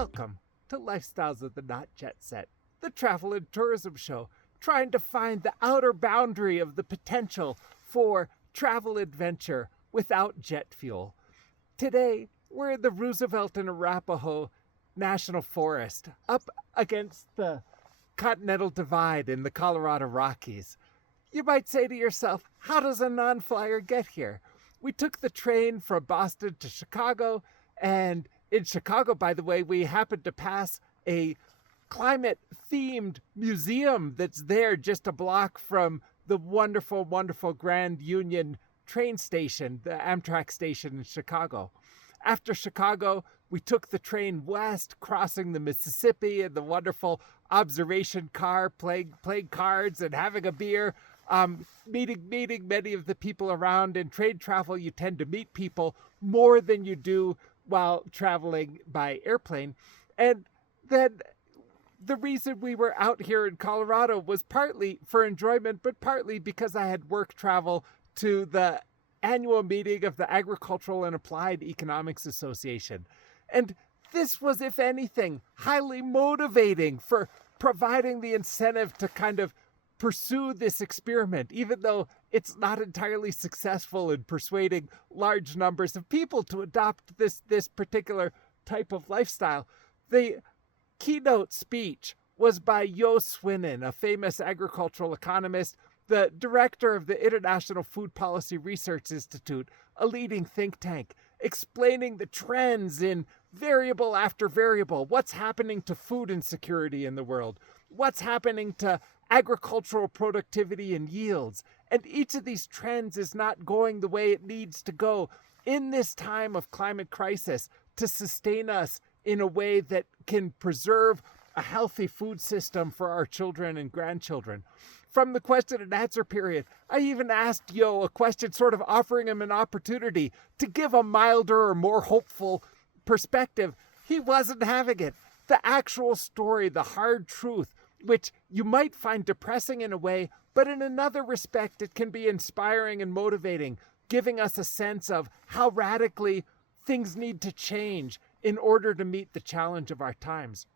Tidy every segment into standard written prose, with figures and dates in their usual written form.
Welcome to Lifestyles of the Not Jet Set, the travel and tourism show, trying to find the outer boundary of the potential for travel adventure without jet fuel. Today, we're in the Roosevelt and Arapahoe National Forest, up against the Continental Divide in the Colorado Rockies. You might say to yourself, how does a non-flyer get here? We took the train from Boston to Chicago, and in Chicago, by the way, we happened to pass a climate-themed museum that's there just a block from the wonderful, wonderful Grand Union train station, the Amtrak station in Chicago. After Chicago, we took the train west, crossing the Mississippi in the wonderful observation car, playing cards and having a beer, meeting many of the people around. In trade travel, you tend to meet people more than you do while traveling by airplane. And then the reason we were out here in Colorado was partly for enjoyment, but partly because I had work travel to the annual meeting of the Agricultural and Applied Economics Association. And this was, if anything, highly motivating for providing the incentive to kind of pursue this experiment, even though it's not entirely successful in persuading large numbers of people to adopt this particular type of lifestyle. The keynote speech was by Jo Swinnen, a famous agricultural economist, the director of the International Food Policy Research Institute, a leading think tank, explaining the trends in variable after variable, what's happening to food insecurity in the world, what's happening to agricultural productivity and yields. And each of these trends is not going the way it needs to go in this time of climate crisis to sustain us in a way that can preserve a healthy food system for our children and grandchildren. From the question and answer period, I even asked Jo a question, sort of offering him an opportunity to give a milder or more hopeful perspective. He wasn't having it. The actual story, the hard truth, which you might find depressing in a way, but in another respect, it can be inspiring and motivating, giving us a sense of how radically things need to change in order to meet the challenge of our times.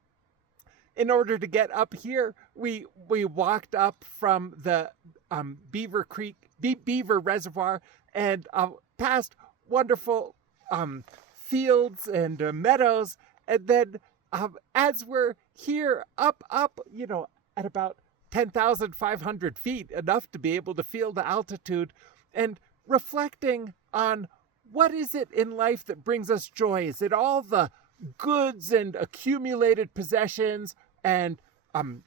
In order to get up here, we walked up from the Beaver Reservoir and past wonderful fields and meadows. And then as we're here up, at about 10,500 feet, enough to be able to feel the altitude, and reflecting on what is it in life that brings us joy? Is it all the goods and accumulated possessions and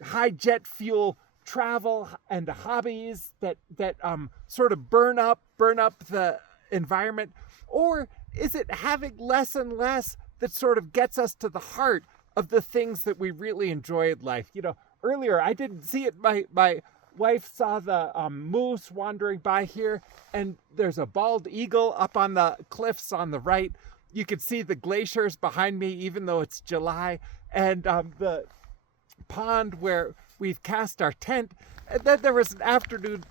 high jet fuel travel and hobbies that sort of burn up the environment? Or is it having less and less that sort of gets us to the heart of the things that we really enjoy in life? Earlier, I didn't see it. My wife saw the moose wandering by here, and there's a bald eagle up on the cliffs on the right. You can see the glaciers behind me, even though it's July, and the pond where we've cast our tent. And then there was an afternoon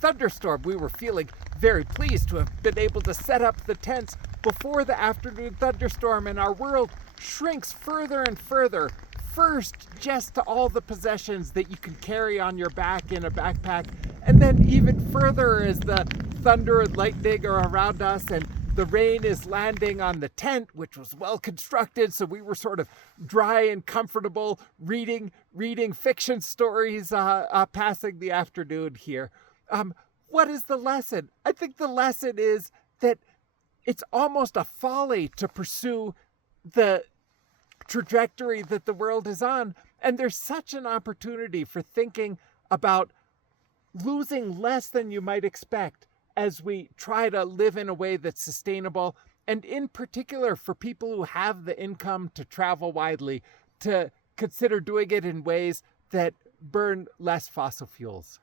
thunderstorm. We were feeling very pleased to have been able to set up the tents before the afternoon thunderstorm, and our world shrinks further and further. First, just to all the possessions that you can carry on your back in a backpack, and then even further as the thunder and lightning are around us, and the rain is landing on the tent, which was well constructed, so we were sort of dry and comfortable reading fiction stories, passing the afternoon here. What is the lesson? I think the lesson is that it's almost a folly to pursue the trajectory that the world is on. And there's such an opportunity for thinking about losing less than you might expect as we try to live in a way that's sustainable. And in particular, for people who have the income to travel widely, to consider doing it in ways that burn less fossil fuels.